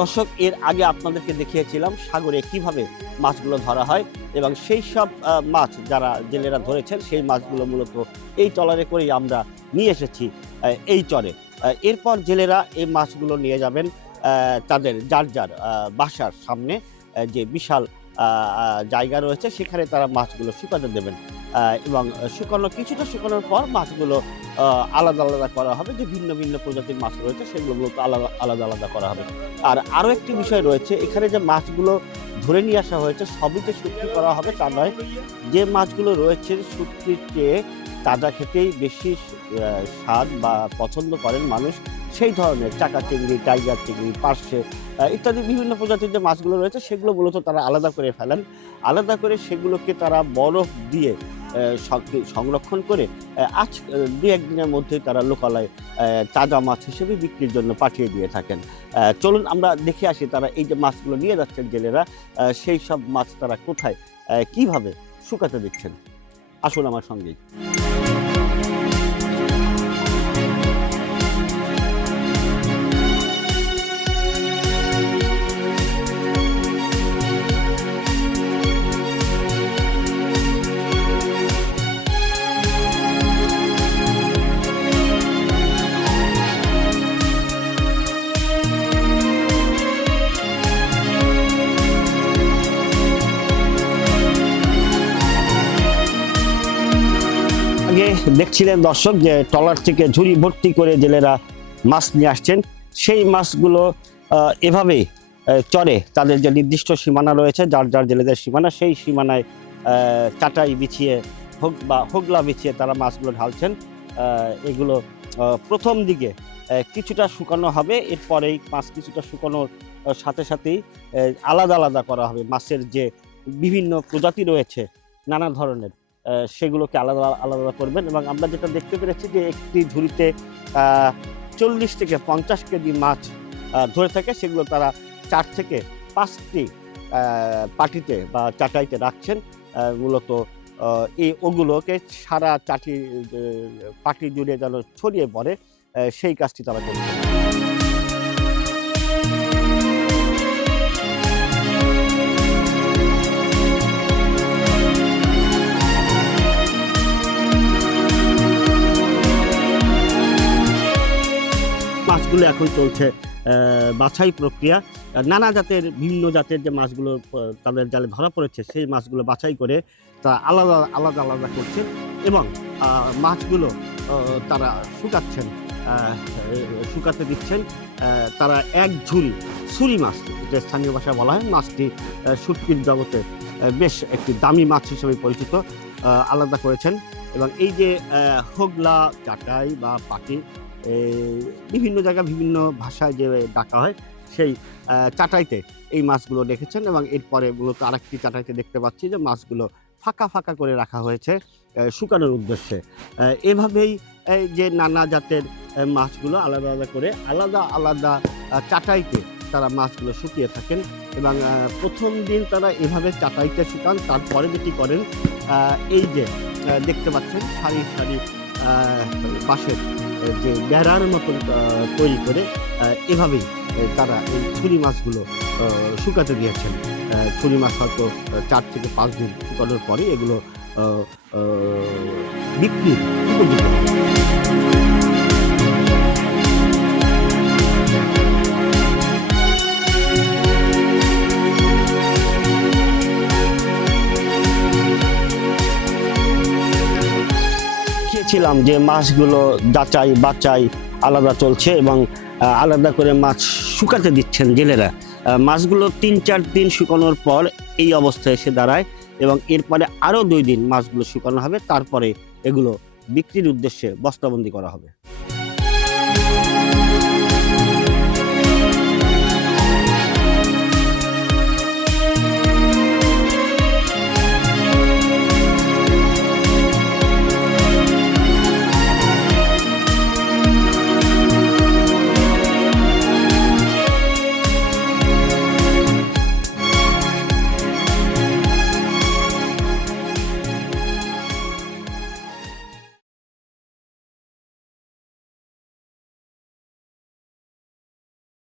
দর্শক, এর আগে আপনাদেরকে দেখিয়েছিলাম সাগরে কিভাবে মাছগুলো ধরা হয় এবং সেই সব মাছ যারা জেলেরা ধরেছেন সেই মাছগুলো মূলত এই ট্রলারে করেই আমরা নিয়ে এসেছি এই চরে। এরপর জেলেরা এই মাছগুলো নিয়ে যাবেন তাদের যার যার বাসার সামনে যে বিশাল জায়গা রয়েছে, সেখানে তারা মাছগুলো শুকাতে দেবেন এবং কিছুটা শুকানোর পর মাছগুলো আলাদা আলাদা করা হবে। যে ভিন্ন ভিন্ন প্রজাতির মাছ রয়েছে সেগুলো মূলত আলাদা আলাদা করা হবে। আর আরও একটি বিষয় রয়েছে, এখানে যে মাছগুলো ধরে নিয়ে আসা হয়েছে সবই যে শুটকি করা হবে তা নয়। যে মাছগুলো রয়েছে শুটকির চেয়ে তাজা খেতেই বেশি স্বাদ বা পছন্দ করেন মানুষ, সেই ধরনের চাকা চিংড়ি, টাইগার চিংড়ি, পার্শে ইত্যাদি বিভিন্ন প্রজাতির যে মাছগুলো রয়েছে সেগুলো মূলত তারা আলাদা করে ফেলেন। আলাদা করে সেগুলোকে তারা বরফ দিয়ে সংরক্ষণ করে আজ 2-1 দিনের মধ্যে তারা লোকালয়ে তাজা মাছ হিসেবে বিক্রির জন্য পাঠিয়ে দিয়ে থাকেন। চলুন আমরা দেখে আসি তারা এই যে মাছগুলো নিয়ে যাচ্ছেন জেলেরা, সেই সব মাছ তারা কোথায় কিভাবে শুকাতে দিচ্ছেন। আসুন আমার সঙ্গেই। আগে দেখছিলেন দর্শক যে ট্রলার থেকে ঝুড়ি ভর্তি করে জেলেরা মাছ নিয়ে আসছেন। সেই মাছগুলো এভাবেই চরে তাদের যে নির্দিষ্ট সীমানা রয়েছে, যার যার জেলেদের সীমানা, সেই সীমানায় চাটাই বিছিয়ে হোক বা হোগলা বিছিয়ে তারা মাছগুলো ঢালছেন। এগুলো প্রথম দিকে কিছুটা শুকানো হবে, এরপরেই মাছ কিছুটা শুকানোর সাথে সাথেই আলাদা আলাদা করা হবে। মাছের যে বিভিন্ন প্রজাতি রয়েছে নানা ধরনের, সেগুলোকে আলাদা আলাদা করবেন। এবং আমরা যেটা দেখতে পেরেছি যে একটি ঝুড়িতে 40 থেকে 50 কেজি মাছ ধরে থাকে, সেগুলো তারা 4 থেকে 5টি পাটিতে বা চাটাইতে রাখছেন। মূলত ওগুলোকে সারা পাটি জুড়ে যেন ছড়িয়ে পড়ে সেই কাজটি তারা করছেন। মাছগুলো এখন চলছে বাছাই প্রক্রিয়া। নানা জাতের ভিন্ন জাতের যে মাছগুলো তাদের জালে ধরা পড়েছে সেই মাছগুলো বাছাই করে তা আলাদা আলাদা আলাদা করছেন এবং মাছগুলো তারা শুকাতে দিচ্ছেন। তারা এক ঝুড়ি ছুরি মাছ, যে স্থানীয় ভাষায় বলা হয়, মাছটি শুটকির জগতে বেশ একটি দামি মাছ হিসেবে পরিচিত, আলাদা করেছেন। এবং এই যে হোগলা, চাটাই বা পাটি, বিভিন্ন জায়গায় বিভিন্ন ভাষায় যে ডাকা হয়, সেই চাটাইতে এই মাছগুলো রেখেছেন। এবং এরপরে মূলত আরেকটি চাটাইতে দেখতে পাচ্ছি যে মাছগুলো ফাঁকা ফাঁকা করে রাখা হয়েছে শুকানোর উদ্দেশ্যে। এভাবেই যে নানা জাতের মাছগুলো আলাদা আলাদা করে আলাদা আলাদা চাটাইতে তারা মাছগুলো শুকিয়ে থাকেন। এবং প্রথম দিন তারা এভাবে চাটাইতে শুকান। তারপরে যেটি করেন, এই যে দেখতে পাচ্ছেন সারি সারি বাঁশের যে বেড়ার মতন তৈরি করে এভাবেই তারা এই ছুরি মাছগুলো শুকাতে দিয়েছেন। ছুরি মাছ হয়তো 4 থেকে 5 দিন শুকানোর পরে এগুলো বিক্রির উপযুক্ত। ছিলাম যে মাছগুলো যাচাই বাছাই আলাদা চলছে এবং আলাদা করে মাছ শুকাতে দিচ্ছেন জেলেরা। মাছগুলো 3-4 দিন শুকানোর পর এই অবস্থায় এসে দাঁড়ায় এবং এরপরে আরও 2 দিন মাছগুলো শুকানো হবে, তারপরে এগুলো বিক্রির উদ্দেশ্যে বস্তাবন্দি করা হবে।